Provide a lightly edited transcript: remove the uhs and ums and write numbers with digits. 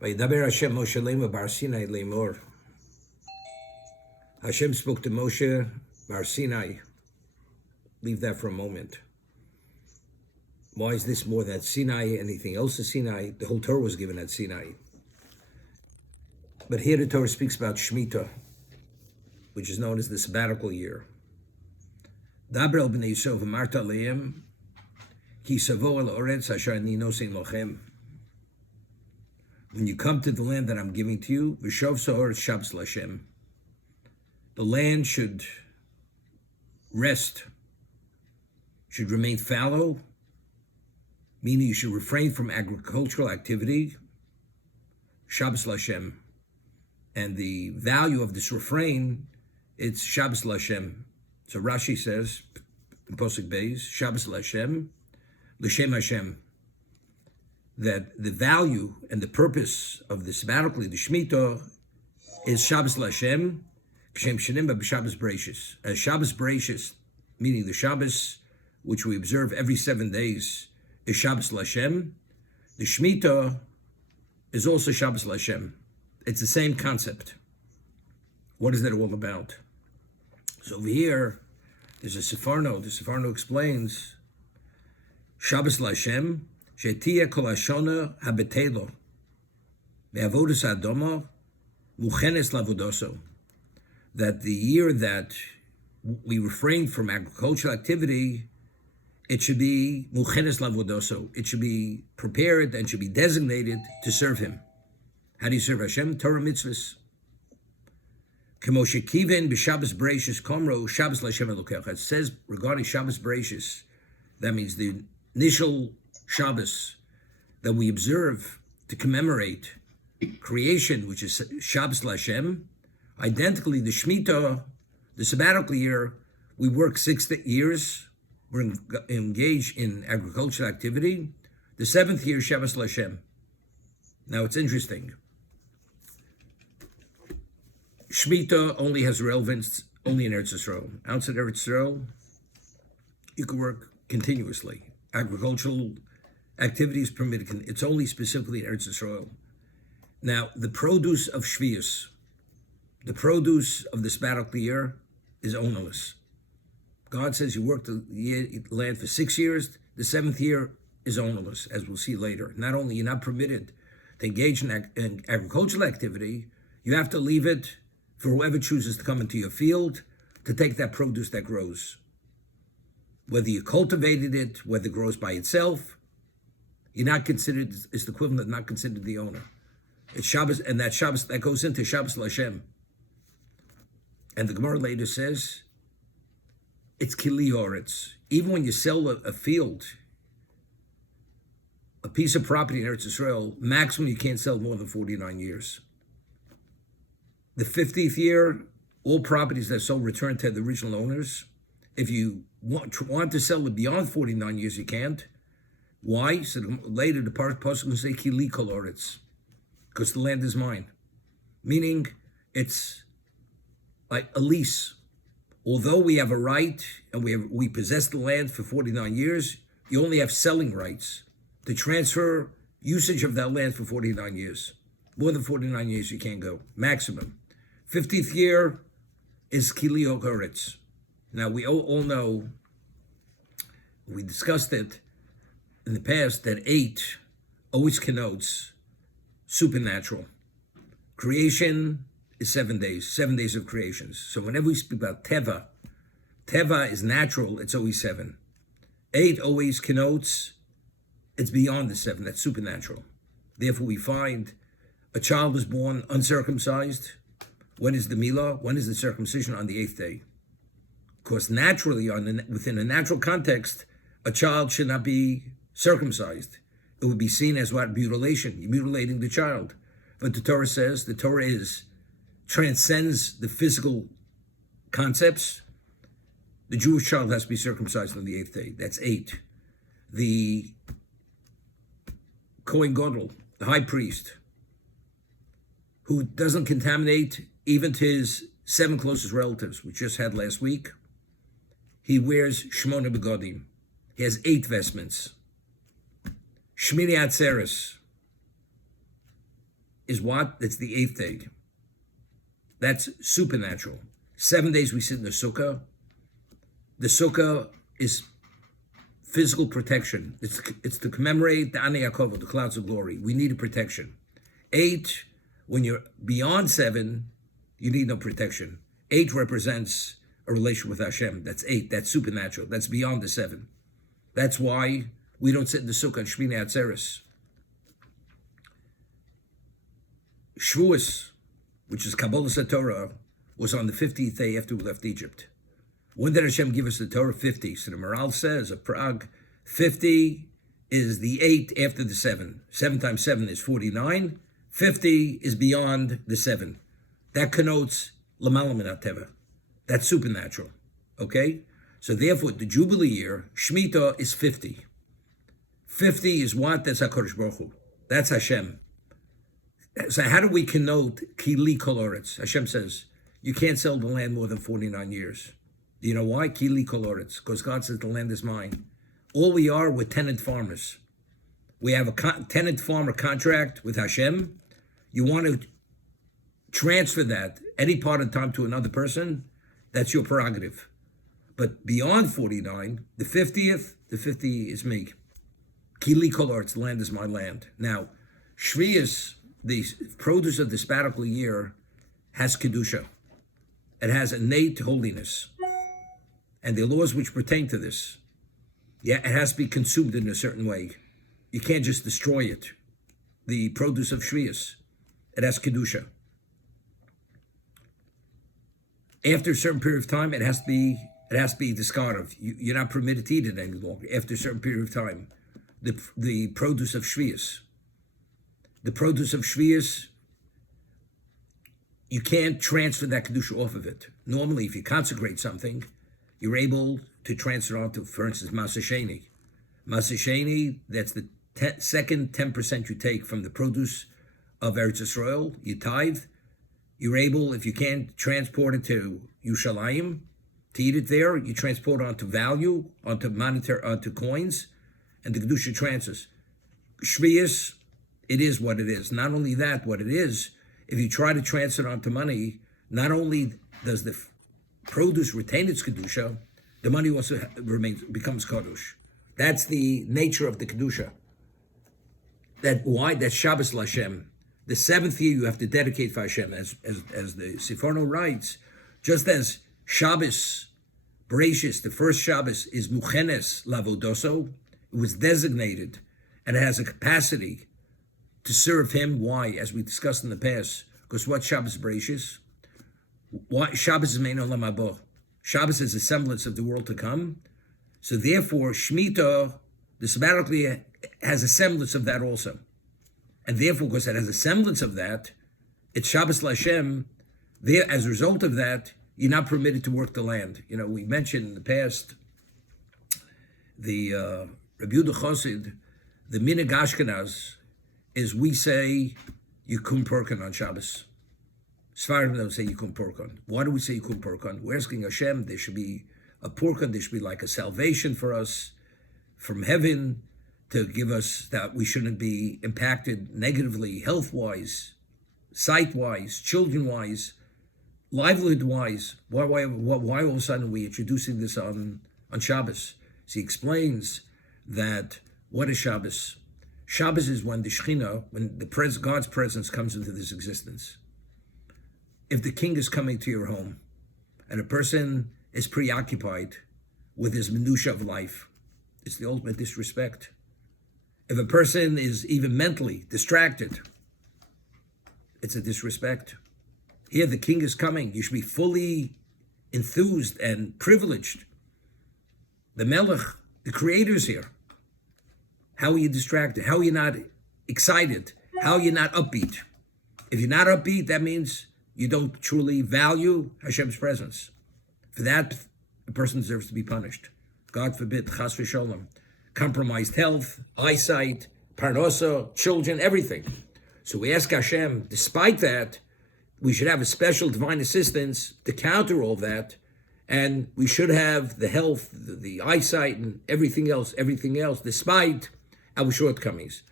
Vaydaber Hashem Moshe Lema Bar Sinai Lemor. Hashem spoke to Moshe Bar Sinai. Leave that for a moment. Why is this more than Sinai? Anything else is Sinai? The whole Torah was given at Sinai. But here the Torah speaks about Shemitah, which is known as the sabbatical year. Daber el b'nei Yisrael v'marta lehem ki savo el oretz asher ani nosein lochem. When you come to the land that I'm giving to you, v'shov sohor Shabbos l'Hashem. The land should rest, should remain fallow, meaning you should refrain from agricultural activity, Shabbos l'Hashem. And the value of this refrain, it's Shabbos l'Hashem. So Rashi says, in Posuk Beis, Shabbos l'Hashem, l'Shem Hashem, that the value and the purpose of the sabbatical, the Shemitah, is Shabbos l'Hashem, B'Shem Shenim b'Shabbos Bereishis. As Shabbos Bereishis, meaning the Shabbos, which we observe every 7 days, is Shabbos l'Hashem. The Shemitah is also Shabbos l'Hashem. It's the same concept. What is that all about? So over here, there's a Sefarno. The Sefarno explains Shabbos l'Hashem, Shetia kol hashona habetelo, be'avodas adoma, muchenes lavodoso. That the year that we refrain from agricultural activity, it should be muchenes lavodoso. It should be prepared and should be designated to serve Him. How do you serve Hashem? Torah mitzvahs. Kemo shekiven b'Shabbos Bereishis komro Shabbos l'Hashem Elokecha. It says regarding Shabbos Bereishis, that means the initial Shabbos that we observe to commemorate creation, which is Shabbos l'Hashem. Identically, the Shemitah, the sabbatical year, we work 6 years. We're engaged in agricultural activity. The 7th year, Shabbos l'Hashem. Now, it's interesting. Shemitah only has relevance only in Eretz Yisrael. Outside Eretz Yisrael, you can work continuously. Agricultural activities permitted. It's only specifically in Eretz Yisrael. Now, the produce of Shvius, the produce of the sabbatical year, is ownerless. God says you work the land for 6 years. The 7th year is ownerless, as we'll see later. Not only you're not permitted to engage in agricultural activity, you have to leave it for whoever chooses to come into your field to take that produce that grows. Whether you cultivated it, whether it grows by itself, you're not considered, it's the equivalent of not considered the owner. It's Shabbos, and that Shabbos, that goes into Shabbos l'Hashem. And the Gemara later says, it's kili oretz. Even when you sell a field, a piece of property in Eretz Yisrael, maximum you can't sell more than 49 years. The 50th year, all properties that are sold return to the original owners. If you want to sell it beyond 49 years, you can't. Why? So later the Pasuk will say kili kol oretz, because the land is mine. Meaning it's like a lease. Although we have a right and we possess the land for 49 years, you only have selling rights to transfer usage of that land for 49 years. More than 49 years you can't go, maximum. 50th year is kili oretz. Now we all know, we discussed it in the past, that 8 always connotes supernatural. Creation is 7 days, 7 days of creations. So whenever we speak about teva is natural, it's always 7. 8 always connotes it's beyond the 7, that's supernatural. Therefore we find a child is born uncircumcised. When is the milah? When is the circumcision? On the 8th day. Of course, naturally, within a natural context, a child should not be circumcised. It would be seen as what? Mutilation. You're mutilating the child. But the Torah says, the Torah transcends the physical concepts. The Jewish child has to be circumcised on the 8th day. That's 8. The Kohen Gadol, the high priest, who doesn't contaminate even to his 7 closest relatives, we just had last week, he wears Shmona Begodim. He has 8 vestments. Shmini Atzeres, is what? It's the 8th day. That's supernatural. 7 days we sit in the sukkah. The sukkah is physical protection. It's to commemorate the Ani Yaakov, the clouds of glory. We need a protection. 8, when you're beyond 7, you need no protection. 8 represents a relation with Hashem. That's 8. That's supernatural. That's beyond the 7. That's why we don't sit in the sukkah on Shmini Atzeres. Shavuos, which is Kabbalah Torah, was on the 50th day after we left Egypt. When did Hashem give us the Torah? 50. So the Maral says of Prague, 50 is the 8 after the 7. 7 times 7 is 49. 50 is beyond the 7. That connotes L'mala min HaTeva. That's supernatural. Okay? So therefore, the Jubilee year, Shemitah is 50. 50 is what? That's HaKadosh Baruch Hu. That's Hashem. So how do we connote Kili Koloretz? Hashem says, you can't sell the land more than 49 years. Do you know why? Kili Koloretz. Because God says the land is mine. All we are, we're tenant farmers. We have a tenant farmer contract with Hashem. You want to transfer that any part of the time to another person, that's your prerogative. But beyond 49, the 50th, the 50 is me. Kili Koloretz, the land is my land. Now, Shvius, the produce of the sabbatical year, has Kedusha. It has innate holiness. And the laws which pertain to this, it has to be consumed in a certain way. You can't just destroy it. The produce of Shvius, it has Kedusha. After a certain period of time, it has to be discarded. You're not permitted to eat it any longer. After a certain period of time, the produce of Shvius. The produce of Shvius, you can't transfer that Kedusha off of it. Normally, if you consecrate something, you're able to transfer it onto, for instance, Maaseh Sheni. Maaseh Sheni, that's the second 10% you take from the produce of Eretz Yisrael, you tithe. You're able, if you can't transport it to Yerushalayim, to eat it there, you transport it onto value, onto monetary, onto coins, and the Kedusha transfers. Shvius, it is what it is. Not only that, what it is, if you try to transfer it onto money, not only does the produce retain its Kedusha, the money also becomes Kadosh. That's the nature of the Kedusha. That's Shabbos Lashem. The 7th year you have to dedicate for Hashem, as the Siforno writes, just as Shabbos, Bereshis, the first Shabbos, is Muchenes Lavodoso, it was designated, and it has a capacity to serve him. Why? As we discussed in the past, because what Shabbos Bereshis? Why Shabbos is Mein Olam Haba? Shabbos is a semblance of the world to come. So therefore, Shemitah, the sabbatical year, has a semblance of that also. And therefore, because it has a semblance of that, it's Shabbos Lashem. There, as a result of that, you're not permitted to work the land. You know, we mentioned in the past the Rabbi Yehuda Chosid, the Minhag Ashkenaz, is we say Yikum Purkan on Shabbos. Sfarim don't say Yikum Purkan. Why do we say Yikum Purkan? We're asking Hashem, there should be a Purkan, there should be like a salvation for us from heaven to give us that we shouldn't be impacted negatively, health-wise, sight-wise, children-wise, livelihood-wise. Why all of a sudden are we introducing this on Shabbos? So he explains that what is Shabbos? Shabbos is when the Shekhinah, when God's presence comes into this existence. If the king is coming to your home and a person is preoccupied with his minutiae of life, it's the ultimate disrespect. If a person is even mentally distracted, it's a disrespect. Here, the king is coming. You should be fully enthused and privileged. The Melech, the creator, is here. How are you distracted? How are you not excited? How are you not upbeat? If you're not upbeat, that means you don't truly value Hashem's presence. For that, a person deserves to be punished. God forbid, chas v'sholom. Compromised health, eyesight, parnosa, children, everything. So we ask Hashem, despite that, we should have a special divine assistance to counter all that, and we should have the health, the eyesight, and everything else, despite our shortcomings.